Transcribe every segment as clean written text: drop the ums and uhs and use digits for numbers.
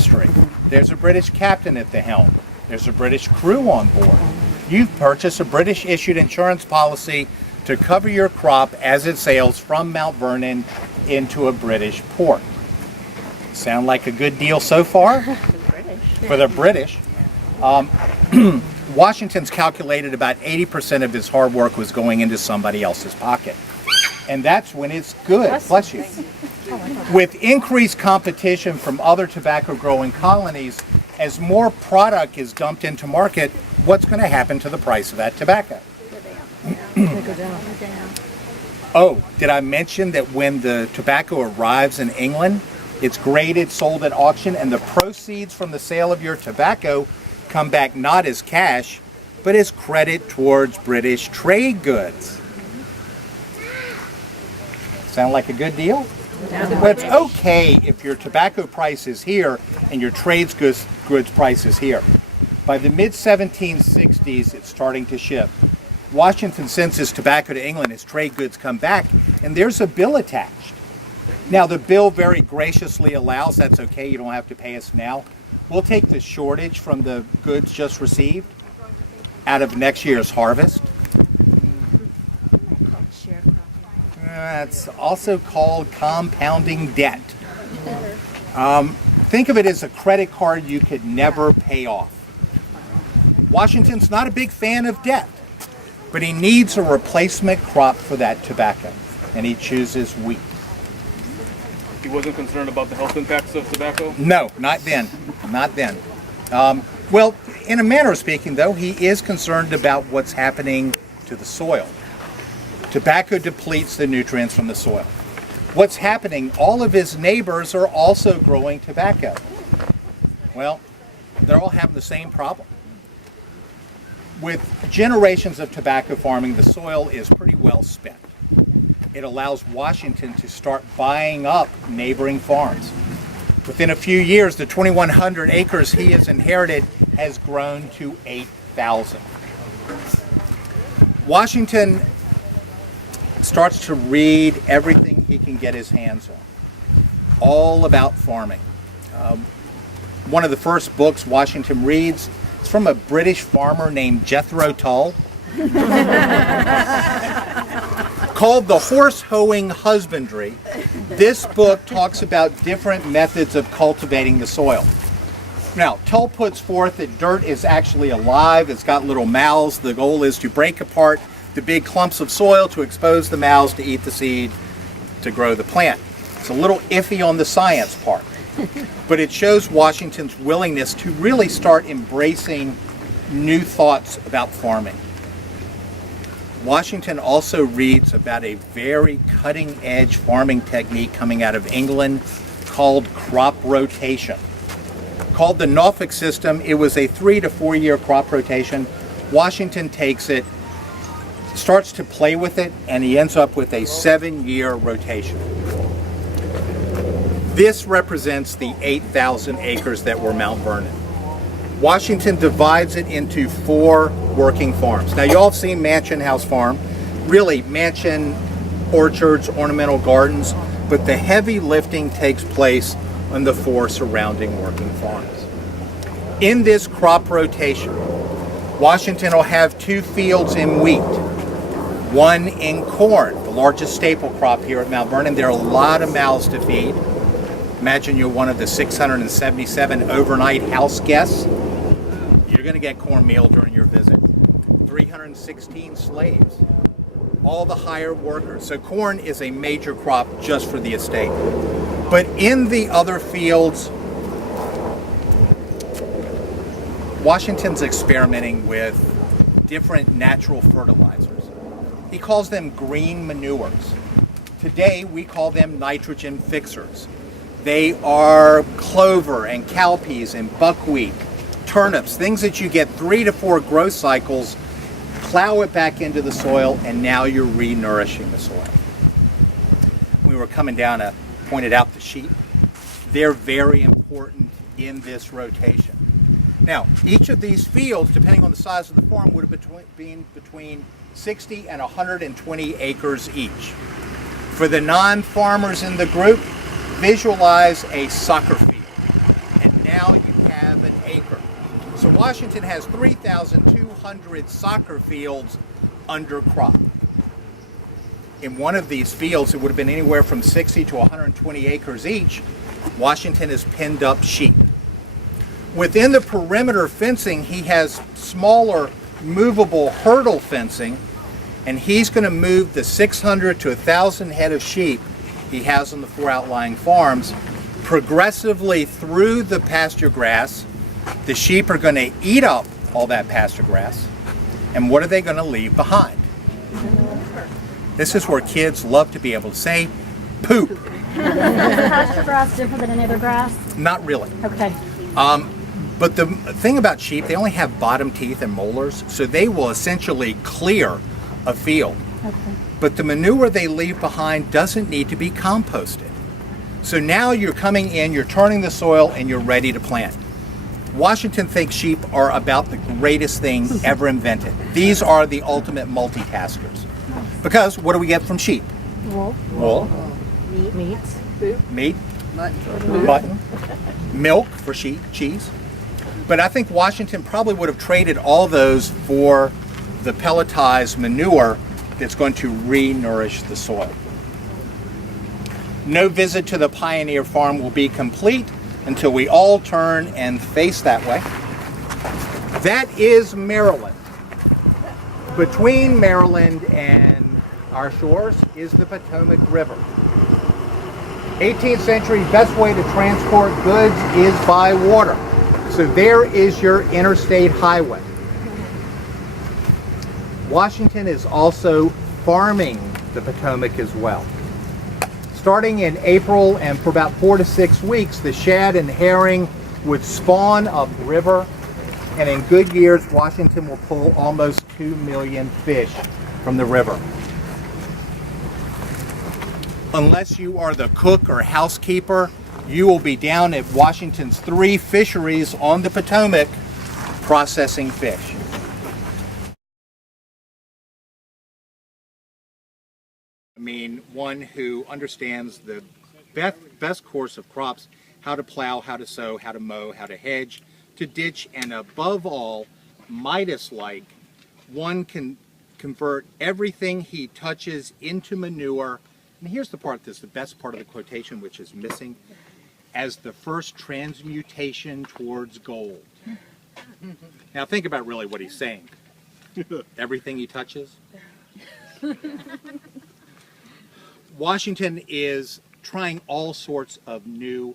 history. There's a British captain at the helm. There's a British crew on board. You've purchased a British issued insurance policy to cover your crop as it sails from Mount Vernon into a British port. Sound like a good deal so far? For the British. Washington's calculated about 80% of his hard work was going into somebody else's pocket. And that's when it's good. Bless you. With increased competition from other tobacco growing colonies, as more product is dumped into market, what's going to happen to the price of that tobacco? Oh, did I mention that when the tobacco arrives in England, it's graded, sold at auction, and the proceeds from the sale of your tobacco come back not as cash, but as credit towards British trade goods. Sound like a good deal? Well, it's okay if your tobacco price is here and your trade goods price is here. By the mid-1760s, it's starting to shift. Washington sends his tobacco to England as trade goods come back, and there's a bill attached. Now, the bill very graciously allows, that's okay, you don't have to pay us now. We'll take the shortage from the goods just received out of next year's harvest. That's also called compounding debt. Think of it as a credit card you could never pay off. Washington's not a big fan of debt, but he needs a replacement crop for that tobacco, and he chooses wheat. He wasn't concerned about the health impacts of tobacco? No, not then. Not then. Well, in a manner of speaking, though, he is concerned about what's happening to the soil. Tobacco depletes the nutrients from the soil. What's happening, all of his neighbors are also growing tobacco. Well, they're all having the same problem. With generations of tobacco farming, the soil is pretty well spent. It allows Washington to start buying up neighboring farms. Within a few years, the 2,100 acres he has inherited has grown to 8,000. Washington starts to read everything he can get his hands on, all about farming. One of the first books Washington reads is from a British farmer named Jethro Tull, called The Horse Hoeing Husbandry. This book talks about different methods of cultivating the soil. Now, Tull puts forth that dirt is actually alive, it's got little mouths. The goal is to break apart the big clumps of soil to expose the mouths to eat the seed to grow the plant. It's a little iffy on the science part, but it shows Washington's willingness to really start embracing new thoughts about farming. Washington also reads about a very cutting-edge farming technique coming out of England called crop rotation. Called the Norfolk system, it was a 3 to 4 year crop rotation. Washington takes it, starts to play with it, and he ends up with a 7-year rotation. This represents the 8,000 acres that were Mount Vernon. Washington divides it into 4 working farms. Now, you all have seen Mansion House Farm, really mansion orchards, ornamental gardens, but the heavy lifting takes place on the 4 surrounding working farms. In this crop rotation, Washington will have 2 fields in wheat, 1 in corn, the largest staple crop here at Mount Vernon. There are a lot of mouths to feed. Imagine you're one of the 677 overnight house guests. You're going to get cornmeal during your visit. 316 slaves, all the hired workers. So corn is a major crop just for the estate. But in the other fields, Washington's experimenting with different natural fertilizers. He calls them green manures. Today we call them nitrogen fixers. They are clover and cowpeas and buckwheat, turnips, things that you get 3 to 4 growth cycles, plow it back into the soil, and now you're re-nourishing the soil. When we were coming down, I pointed out the sheep. They're very important in this rotation. Now, each of these fields, depending on the size of the farm, would have been between 60 and 120 acres each. For the non-farmers in the group, visualize a soccer field. And now you have an acre. So Washington has 3,200 soccer fields under crop. In one of these fields, it would have been anywhere from 60 to 120 acres each. Washington has penned up sheep. Within the perimeter fencing, he has smaller movable hurdle fencing, and he's going to move the 600 to 1,000 head of sheep he has on the 4 outlying farms progressively through the pasture grass. The sheep are going to eat up all that pasture grass, and what are they going to leave behind? This is where kids love to be able to say poop. Is pasture grass different than any other grass? Not really. Okay. But the thing about sheep, they only have bottom teeth and molars, so they will essentially clear a field. Okay. But the manure they leave behind doesn't need to be composted. So now you're coming in, you're turning the soil, and you're ready to plant. Washington thinks sheep are about the greatest thing ever invented. These are the ultimate multitaskers. Because what do we get from sheep? Wool. Wool. Meat. Meat. Mutton. Milk for sheep. Cheese. But I think Washington probably would have traded all those for the pelletized manure that's going to re-nourish the soil. No visit to the Pioneer Farm will be complete until we all turn and face that way. That is Maryland. Between Maryland and our shores is the Potomac River. 18th century, best way to transport goods is by water. So there is your interstate highway. Washington is also farming the Potomac as well. Starting in April and for about 4 to 6 weeks, the shad and herring would spawn upriver, and in good years, Washington will pull almost 2 million fish from the river. Unless you are the cook or housekeeper, you will be down at Washington's 3 fisheries on the Potomac processing fish. I mean, one who understands the best course of crops, how to plow, how to sow, how to mow, how to hedge, to ditch, and above all, Midas-like, one can convert everything he touches into manure. And here's the part that's the best part of the quotation, which is missing, as the first transmutation towards gold. Now think about really what he's saying. Everything he touches. Washington is trying all sorts of new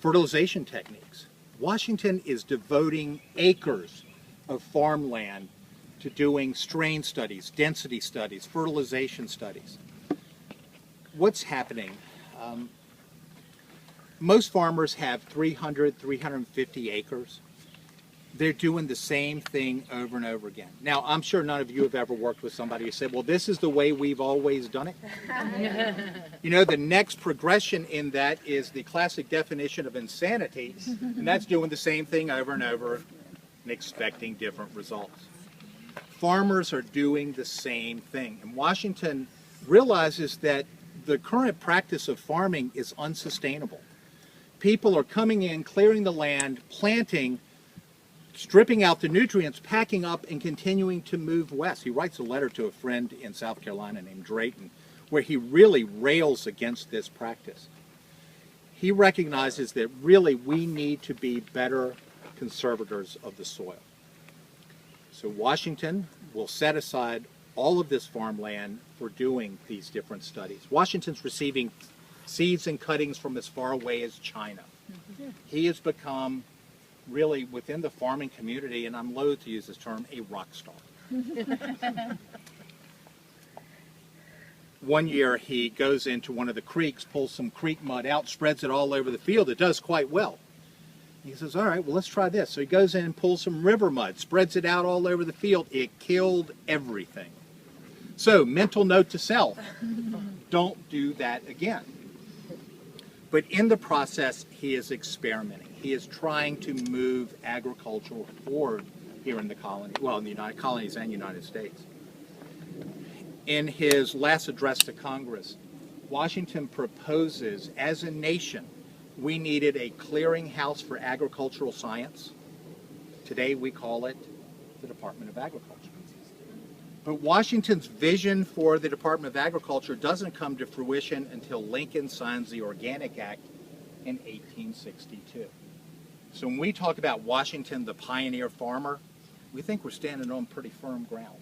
fertilization techniques. Washington is devoting acres of farmland to doing strain studies, density studies, fertilization studies. What's happening? Most farmers have 300, 350 acres. They're doing the same thing over and over again. Now, I'm sure none of you have ever worked with somebody who said, well, this is the way we've always done it. You know, the next progression in that is the classic definition of insanity, and that's doing the same thing over and over and expecting different results. Farmers are doing the same thing, and Washington realizes that the current practice of farming is unsustainable. People are coming in, clearing the land, planting, stripping out the nutrients, packing up, and continuing to move west. He writes a letter to a friend in South Carolina named Drayton, where he really rails against this practice. He recognizes that really we need to be better conservators of the soil. So Washington will set aside all of this farmland for doing these different studies. Washington's receiving seeds and cuttings from as far away as China. He has become really, within the farming community, and I'm loath to use this term, a rock star. One year he goes into one of the creeks, pulls some creek mud out, spreads it all over the field. It does quite well. He says, all right, well, let's try this. So he goes in and pulls some river mud, spreads it out all over the field. It killed everything. So, mental note to self, don't do that again. But in the process, he is experimenting. He is trying to move agriculture forward here in the colony, well, in the United Colonies and United States. In his last address to Congress, Washington proposes, as a nation, we needed a clearinghouse for agricultural science. Today we call it the Department of Agriculture. But Washington's vision for the Department of Agriculture doesn't come to fruition until Lincoln signs the Organic Act in 1862. So when we talk about Washington, the pioneer farmer, we think we're standing on pretty firm ground.